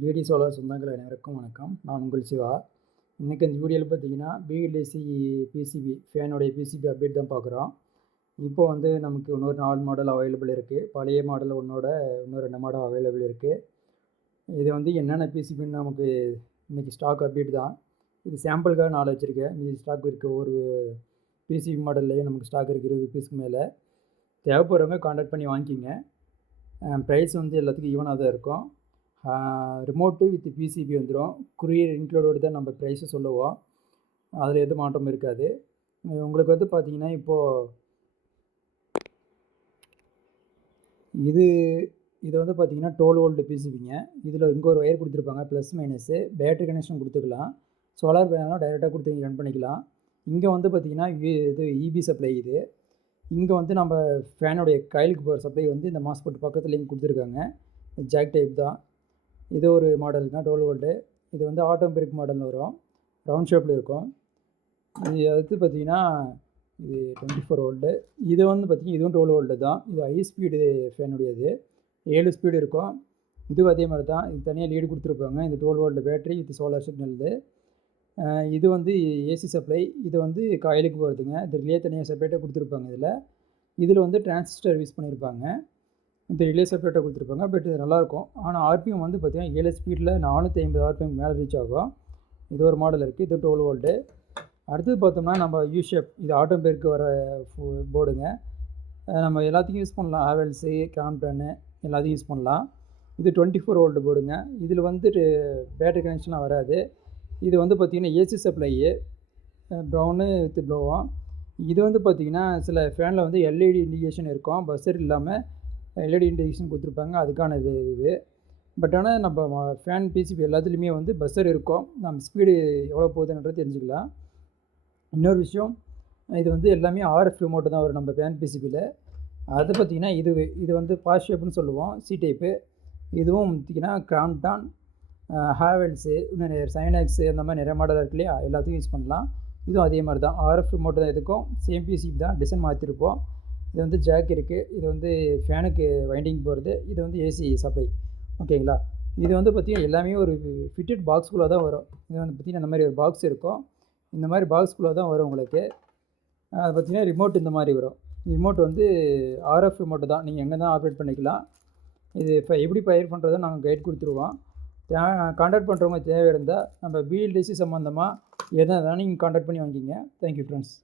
DD solar சொந்தங்கள் அனைவருக்கும் வணக்கம். நான் உங்கள் சிவா. இன்றைக்கி இந்த வீடியோவில் பார்த்தீங்கன்னா பிஎல்டிசி பிசிபி ஃபேனுடைய பிசிபி அப்டேட் தான் பார்க்குறோம். இப்போ வந்து நமக்கு இன்னொரு 4 மாடல் அவைலபிள் இருக்குது. பழைய மாடல் இன்னொரு 2 மாடல் அவைலபிள் இருக்குது. இது வந்து என்னென்ன பிசிபின்னு நமக்கு இன்றைக்கி ஸ்டாக் அப்டேட் தான். இது சாம்பிளுக்காக 4 வச்சுருக்கேன். இது ஸ்டாக் இருக்குது. ஒரு பிசிபி மாடல்லையே நமக்கு ஸ்டாக் இருக்குது 20 பீஸ்க்கு மேலே. தேவைப்படுறவங்க கான்டாக்ட் பண்ணி வாங்கிக்கிங்க. ப்ரைஸ் வந்து எல்லாத்துக்கும் ஈவனாக தான் இருக்கும். ரிமோட்டு வித் பிசிபி வந்துடும். குரியர் இன்க்ளூடோடு தான் நம்ம ப்ரைஸை சொல்லுவோம். அதில் எதுவும் மாற்றம் இருக்காது. உங்களுக்கு வந்து பார்த்திங்கன்னா இப்போது இது வந்து பார்த்திங்கன்னா 12 வோல்ட் பிசிபிங்க. இதில் இங்கே ஒரு ஒயர் கொடுத்துருப்பாங்க, ப்ளஸ் மைனஸு. பேட்டரி கனெக்ஷன் கொடுத்துக்கலாம். சோலார் பேனலாம் டைரெக்டாக கொடுத்து ரன் பண்ணிக்கலாம். இங்கே வந்து பார்த்திங்கன்னா இது இபி சப்ளை. இது இங்கே வந்து நம்ம ஃபேனுடைய காயிலுக்கு போகிற சப்ளை வந்து இந்த மாஸ்பெட் பக்கத்தில் லிங்க் கொடுத்துருக்காங்க. ஜாக் டைப் தான். இது ஒரு மாடல் தான் 12 வோல்ட்டு. இது வந்து ஆட்டோ பிரேக் மாடல் வரும், ரவுண்ட் ஷேப்பில் இருக்கும். இது அடுத்து பார்த்திங்கன்னா இது 24 வோல்ட்டு. இது வந்து பார்த்திங்கன்னா இதுவும் 12 வோல்ட்டு தான். இது ஹை ஸ்பீடு ஃபேனுடையது, 7 ஸ்பீடு இருக்கும். இதுவும் அதே மாதிரி தான். இது தனியாக லீடு கொடுத்துருப்பாங்க. இது 12 volt battery with solar signal. இது வந்து ஏசி சப்ளை. இது வந்து காயிலுக்கு போகிறதுங்க. இது ரிலே தனியாக செப்பரேட்டாக கொடுத்துருப்பாங்க. இதில் வந்து டிரான்சிஸ்டர் யூஸ் பண்ணியிருப்பாங்க. இந்த ரிலே செப்பரேட்டாக கொடுத்துருப்பாங்க. பட் இது நல்லாயிருக்கும். ஆனால் ஆர்பிஎம் வந்து பார்த்திங்கன்னா 7 ஸ்பீடில் 450 ஆர்பிஎம் மேலே ரீச் ஆகும். இது ஒரு மாடல் இருக்குது. இது 12 வோல்ட்டு. அடுத்தது பார்த்தோம்னா நம்ம யூஷேப். இது ஆட்டோ பேருக்கு வர போர்டுங்க. நம்ம எல்லாத்துக்கும் யூஸ் பண்ணலாம். ஹேவல்ஸு, கிராம்ப்டனு எல்லாத்தையும் யூஸ் பண்ணலாம். இது 24 வோல்ட் போர்டுங்க. இதில் வந்துட்டு பேட்டரி கனெக்ஷன்லாம் வராது. இது வந்து பார்த்திங்கன்னா ஏசி சப்ளை, ப்ரௌனு வித் ப்ளோவும். இது வந்து பார்த்திங்கன்னா சில ஃபேனில் வந்து எல்இடி இண்டிகேஷன் இருக்கும். பஸ்ஸர் இல்லாமல் எல்இடி இண்டிகேஷன் கொடுத்துருப்பாங்க. அதுக்கான இது பட் ஆனால் நம்ம ஃபேன் பிசிபி எல்லாத்துலேயுமே வந்து பஸ்ஸர் இருக்கும். நம்ம ஸ்பீடு எவ்வளோ போகுதுன்றது தெரிஞ்சுக்கலாம். இன்னொரு விஷயம், இது வந்து எல்லாமே ஆர்எஃப் ரிமோட்டு தான் வரும் நம்ம ஃபேன் பிசிபியில். அது பார்த்திங்கன்னா இது வந்து பாஸ் ஷேப்னு சொல்லுவோம், சி டைப்பு. இதுவும் பார்த்திங்கன்னா கிராம்ப்டன், ஹேவல்ஸு, இன்னும் சைனாக்ஸு, அந்த மாதிரி நிறைய மாடல் இருக்கு இல்லையா, எல்லாத்துக்கும் யூஸ் பண்ணலாம். இதுவும் அதே மாதிரி தான் ஆர்எஃப் ரிமோட்டு தான். இதுக்கும் சேம் பிசிபி தான், டிசைன் மாற்றிருப்போம். இது வந்து ஜாக் இருக்குது. இது வந்து ஃபேனுக்கு வைண்டிங் போகிறது. இது வந்து ஏசி சப்ளை. ஓகேங்களா. இது வந்து பார்த்திங்கன்னா எல்லாமே ஒரு ஃபிட்டட் பாக்ஸ்குள்ளே தான் வரும். இது வந்து பார்த்திங்கன்னா இந்த மாதிரி ஒரு பாக்ஸ் இருக்கும். இந்த மாதிரி பாக்ஸ்குள்ளே தான் வரும் உங்களுக்கு. அது பார்த்திங்கன்னா ரிமோட் இந்த மாதிரி வரும். ரிமோட் வந்து ஆர்எஃப் ரிமோட்டு தான். நீங்கள் எங்கே தான் ஆப்ரேட் பண்ணிக்கலாம். இது இப்போ எப்படி ஃபயர் பண்ணுறதை நாங்கள் கைட் கொடுத்துருவோம். கான்டாக்ட் பண்ணுறவங்க தேவை இருந்தால் நம்ம பிஎல்டிசி சம்மந்தமாக எதாக இருந்தாலும் நீங்கள் கான்டாக்ட் பண்ணி வாங்கிக்கிங்க. Thank you friends.